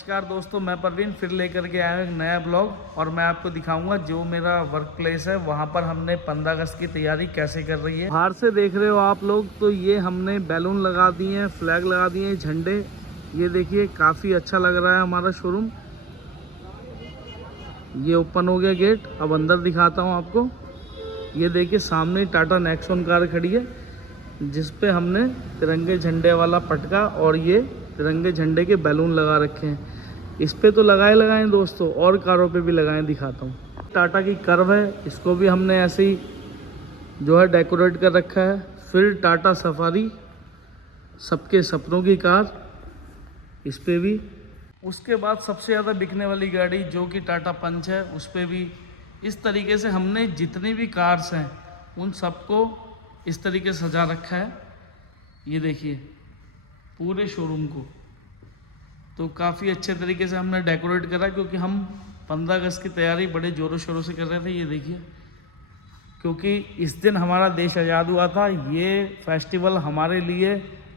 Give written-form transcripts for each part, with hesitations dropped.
नमस्कार दोस्तों, मैं परवीन फिर लेकर के आया हूँ एक नया ब्लॉग। और मैं आपको दिखाऊंगा जो मेरा वर्क प्लेस है, वहाँ पर हमने 15 अगस्त की तैयारी कैसे कर रही है। बाहर से देख रहे हो आप लोग, तो ये हमने बैलून लगा दिए हैं, फ्लैग लगा दिए हैं, झंडे। ये देखिए काफ़ी अच्छा लग रहा है हमारा शोरूम। ये ओपन हो गया गेट, अब अंदर दिखाता हूँ आपको। ये देखिए सामने टाटा नेक्सॉन कार खड़ी है, जिस पे हमने तिरंगे झंडे वाला पटका और ये तिरंगे झंडे के बैलून लगा रखे हैं। इस पे तो लगाए दोस्तों, और कारों पे भी लगाए, दिखाता हूँ। टाटा की कर्व है, इसको भी हमने ऐसे ही जो है डेकोरेट कर रखा है। फिर टाटा सफारी, सबके सपनों की कार, इस पे भी। उसके बाद सबसे ज़्यादा बिकने वाली गाड़ी जो कि टाटा पंच है, उस पे भी इस तरीके से हमने जितनी भी कार्स हैं उन सबको इस तरीके से सजा रखा है। ये देखिए पूरे शोरूम को तो काफ़ी अच्छे तरीके से हमने डेकोरेट करा, क्योंकि हम 15 अगस्त की तैयारी बड़े ज़ोरों शोरों से कर रहे थे। ये देखिए, क्योंकि इस दिन हमारा देश आज़ाद हुआ था। ये फेस्टिवल हमारे लिए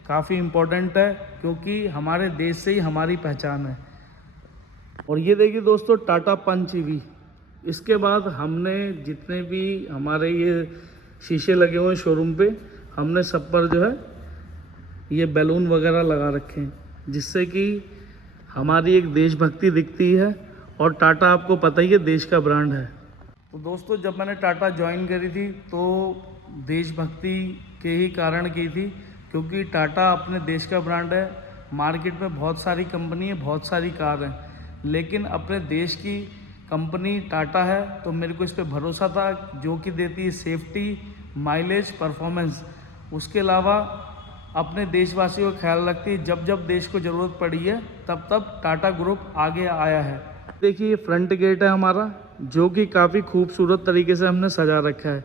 काफ़ी इम्पोर्टेंट है, क्योंकि हमारे देश से ही हमारी पहचान है। और ये देखिए दोस्तों टाटा पंच भी। इसके बाद हमने जितने भी हमारे ये शीशे लगे हुए हैं शोरूम पे, हमने सब पर जो है ये बैलून वगैरह लगा रखे हैं, जिससे कि हमारी एक देशभक्ति दिखती है। और टाटा आपको पता ही है देश का ब्रांड है। तो दोस्तों जब मैंने टाटा ज्वाइन करी थी तो देशभक्ति के ही कारण की थी, क्योंकि टाटा अपने देश का ब्रांड है। मार्केट में बहुत सारी कंपनी है, बहुत सारी कार हैं, लेकिन अपने देश की कंपनी टाटा है, तो मेरे को इस पर भरोसा था, जो कि देती है सेफ्टी, माइलेज, परफॉर्मेंस। उसके अलावा अपने देशवासियों का ख्याल रखती है। जब जब देश को ज़रूरत पड़ी है तब तब टाटा ग्रुप आगे आया है। देखिए ये फ्रंट गेट है हमारा, जो कि काफ़ी खूबसूरत तरीके से हमने सजा रखा है।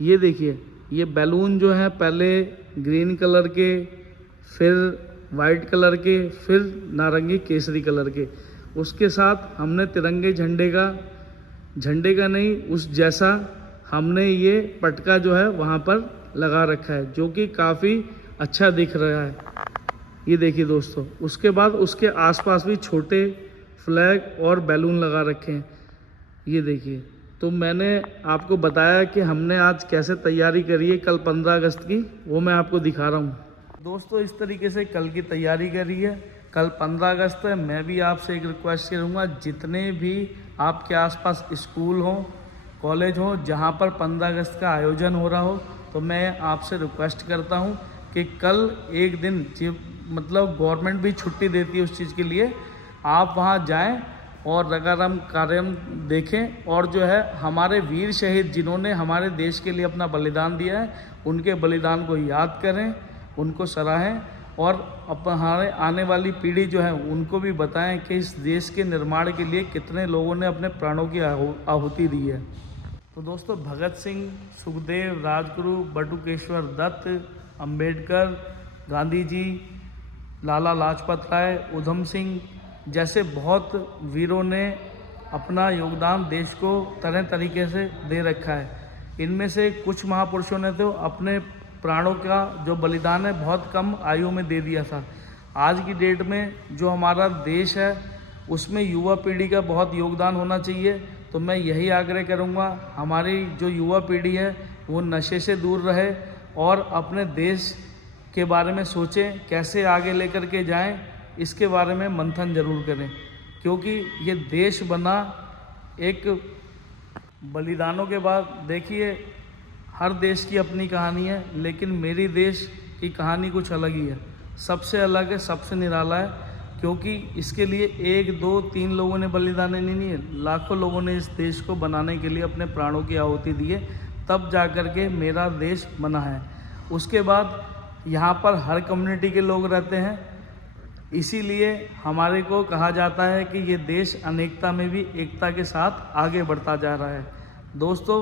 ये देखिए ये बैलून जो है पहले ग्रीन कलर के, फिर वाइट कलर के, फिर नारंगी केसरी कलर के। उसके साथ हमने तिरंगे झंडे का नहीं, उस जैसा हमने ये पटका जो है वहाँ पर लगा रखा है, जो कि काफ़ी अच्छा दिख रहा है। ये देखिए दोस्तों, उसके बाद उसके आसपास भी छोटे फ्लैग और बैलून लगा रखे हैं। ये देखिए, तो मैंने आपको बताया कि हमने आज कैसे तैयारी करी है कल 15 अगस्त की, वो मैं आपको दिखा रहा हूँ। दोस्तों इस तरीके से कल की तैयारी करी है। कल 15 अगस्त है। मैं भी आपसे एक रिक्वेस्ट करूँगा, जितने भी आपके आसपास स्कूल हों, कॉलेज हों, जहाँ पर 15 अगस्त का आयोजन हो रहा हो, तो मैं आपसे रिक्वेस्ट करता हूँ कि कल एक दिन, मतलब गवर्नमेंट भी छुट्टी देती है उस चीज़ के लिए, आप वहाँ जाएं और रंगारंग कार्यक्रम देखें। और जो है हमारे वीर शहीद जिन्होंने हमारे देश के लिए अपना बलिदान दिया है, उनके बलिदान को याद करें, उनको सराहें, और हमारे आने वाली पीढ़ी जो है उनको भी बताएं कि इस देश के निर्माण के लिए कितने लोगों ने अपने प्राणों की आहुति दी है। तो दोस्तों भगत सिंह, सुखदेव, राजगुरु, बटुकेश्वर दत्त, अंबेडकर, गांधी जी, लाला लाजपत राय, उधम सिंह जैसे बहुत वीरों ने अपना योगदान देश को तरह तरीके से दे रखा है। इनमें से कुछ महापुरुषों ने तो अपने प्राणों का जो बलिदान है बहुत कम आयु में दे दिया था। आज की डेट में जो हमारा देश है उसमें युवा पीढ़ी का बहुत योगदान होना चाहिए। तो मैं यही आग्रह करूँगा, हमारी जो युवा पीढ़ी है वो नशे से दूर रहे और अपने देश के बारे में सोचें, कैसे आगे लेकर के जाएं, इसके बारे में मंथन जरूर करें। क्योंकि ये देश बना एक बलिदानों के बाद। देखिए हर देश की अपनी कहानी है, लेकिन मेरी देश की कहानी कुछ अलग ही है, सबसे अलग है, सबसे निराला है। क्योंकि इसके लिए 1, 2, 3 लोगों ने बलिदान नहीं है, लाखों लोगों ने इस देश को बनाने के लिए अपने प्राणों की आहुति दी है, तब जा कर के मेरा देश बना है। उसके बाद यहाँ पर हर कम्युनिटी के लोग रहते हैं, इसीलिए हमारे को कहा जाता है कि ये देश अनेकता में भी एकता के साथ आगे बढ़ता जा रहा है। दोस्तों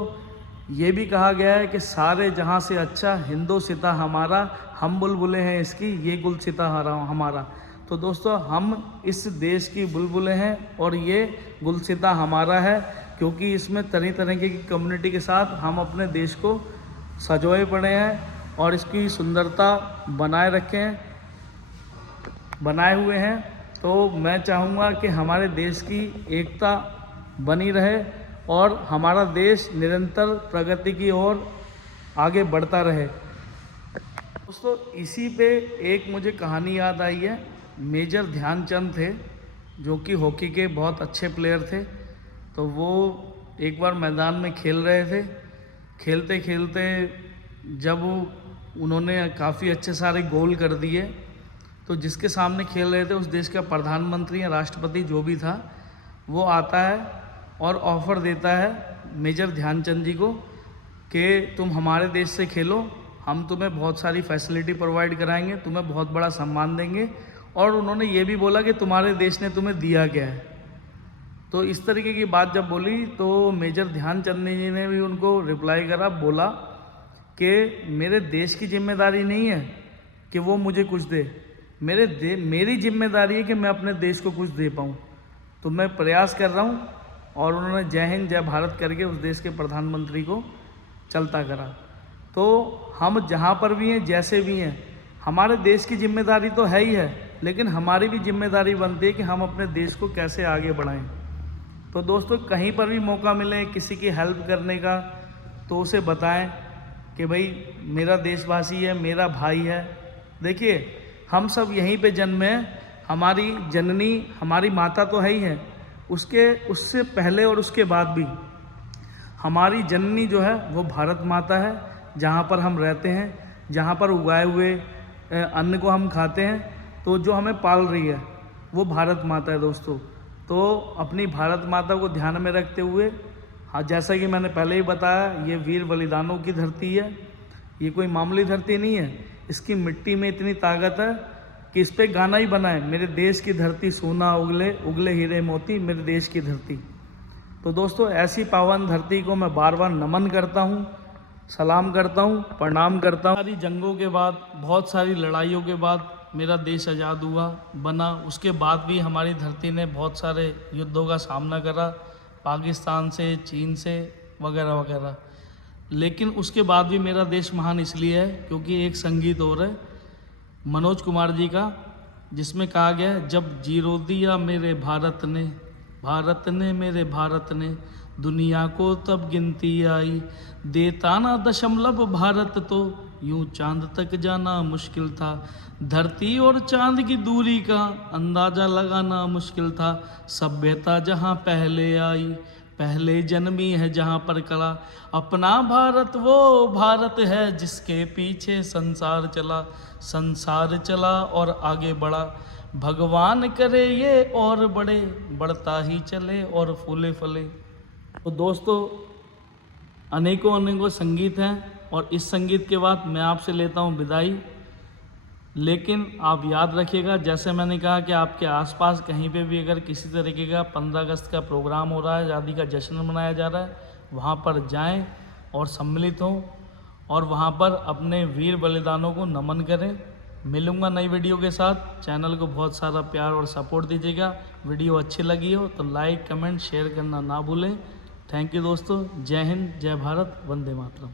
ये भी कहा गया है कि सारे जहाँ से अच्छा हिंदुस्तान हमारा, हम बुलबुलें हैं इसकी, ये गुलसिता हमारा। तो दोस्तों हम इस देश की बुलबुलें हैं और ये गुलसिता हमारा है, क्योंकि इसमें तरह तरह की कम्युनिटी के साथ हम अपने देश को सजोए पड़े हैं और इसकी सुंदरता बनाए हुए हैं। तो तो मैं चाहूँगा कि हमारे देश की एकता बनी रहे और हमारा देश निरंतर प्रगति की ओर आगे बढ़ता रहे। दोस्तों इसी पे एक मुझे कहानी याद आई है। मेजर ध्यानचंद थे जो कि हॉकी के बहुत अच्छे प्लेयर थे। तो वो एक बार मैदान में खेल रहे थे। खेलते खेलते जब उन्होंने काफ़ी अच्छे सारे गोल कर दिए तो जिसके सामने खेल रहे थे उस देश का प्रधानमंत्री या राष्ट्रपति जो भी था वो आता है और ऑफ़र देता है मेजर ध्यानचंद जी को कि तुम हमारे देश से खेलो, हम तुम्हें बहुत सारी फैसिलिटी प्रोवाइड कराएंगे, तुम्हें बहुत बड़ा सम्मान देंगे। और उन्होंने ये भी बोला कि तुम्हारे देश ने तुम्हें दिया क्या है। तो इस तरीके की बात जब बोली तो मेजर ध्यानचंद जी ने भी उनको रिप्लाई करा, बोला कि मेरे देश की जिम्मेदारी नहीं है कि वो मुझे कुछ दे, मेरी जिम्मेदारी है कि मैं अपने देश को कुछ दे पाऊँ। तो मैं प्रयास कर रहा हूँ। और उन्होंने जय हिंद जय भारत करके उस देश के प्रधानमंत्री को चलता करा। तो हम जहाँ पर भी हैं, जैसे भी हैं, हमारे देश की जिम्मेदारी तो है ही है, लेकिन हमारी भी जिम्मेदारी बनती है कि हम अपने देश को कैसे आगे बढ़ाएं। तो दोस्तों कहीं पर भी मौका मिले किसी की हेल्प करने का तो उसे बताएं कि भाई मेरा देशवासी है, मेरा भाई है। देखिए हम सब यहीं पे जन्मे हैं, हमारी जननी हमारी माता तो है ही है, उससे पहले और उसके बाद भी हमारी जननी जो है वो भारत माता है। जहाँ पर हम रहते हैं, जहाँ पर उगाए हुए अन्न को हम खाते हैं, तो जो हमें पाल रही है वो भारत माता है दोस्तों। तो अपनी भारत माता को ध्यान में रखते हुए, हाँ जैसा कि मैंने पहले ही बताया, ये वीर बलिदानों की धरती है, ये कोई मामूली धरती नहीं है। इसकी मिट्टी में इतनी ताकत है कि इस पे गाना ही बना है, मेरे देश की धरती सोना उगले उगले हीरे मोती, मेरे देश की धरती। तो दोस्तों ऐसी पावन धरती को मैं बार बार नमन करता हूँ, सलाम करता हूँ, प्रणाम करता हूँ। सारी जंगों के बाद, बहुत सारी लड़ाइयों के बाद मेरा देश आज़ाद हुआ, बना। उसके बाद भी हमारी धरती ने बहुत सारे युद्धों का सामना करा, पाकिस्तान से, चीन से वगैरह वगैरह। लेकिन उसके बाद भी मेरा देश महान इसलिए है क्योंकि एक संगीत और है मनोज कुमार जी का, जिसमें कहा गया है, जब जीरो दिया मेरे भारत ने मेरे भारत ने, दुनिया को तब गिनती आई, देता ना दशमलव भारत तो यूं चांद तक जाना मुश्किल था। धरती और चांद की दूरी का अंदाज़ा लगाना मुश्किल था। सभ्यता जहाँ पहले आई, पहले जन्मी है जहाँ पर कला, अपना भारत वो भारत है जिसके पीछे संसार चला और आगे बढ़ा। भगवान करे ये और बढ़ता ही चले और फूले फले। तो दोस्तों अनेकों संगीत हैं और इस संगीत के बाद मैं आपसे लेता हूँ विदाई। लेकिन आप याद रखिएगा, जैसे मैंने कहा कि आपके आसपास कहीं पे भी अगर किसी तरीके का 15 अगस्त का प्रोग्राम हो रहा है, आज़ादी का जश्न मनाया जा रहा है, वहाँ पर जाएं और सम्मिलित हों और वहाँ पर अपने वीर बलिदानों को नमन करें। मिलूँगा नई वीडियो के साथ। चैनल को बहुत सारा प्यार और सपोर्ट दीजिएगा। वीडियो अच्छी लगी हो तो लाइक, कमेंट, शेयर करना ना भूलें। थैंक यू दोस्तों। जय हिंद, जय भारत, वंदे मातरम।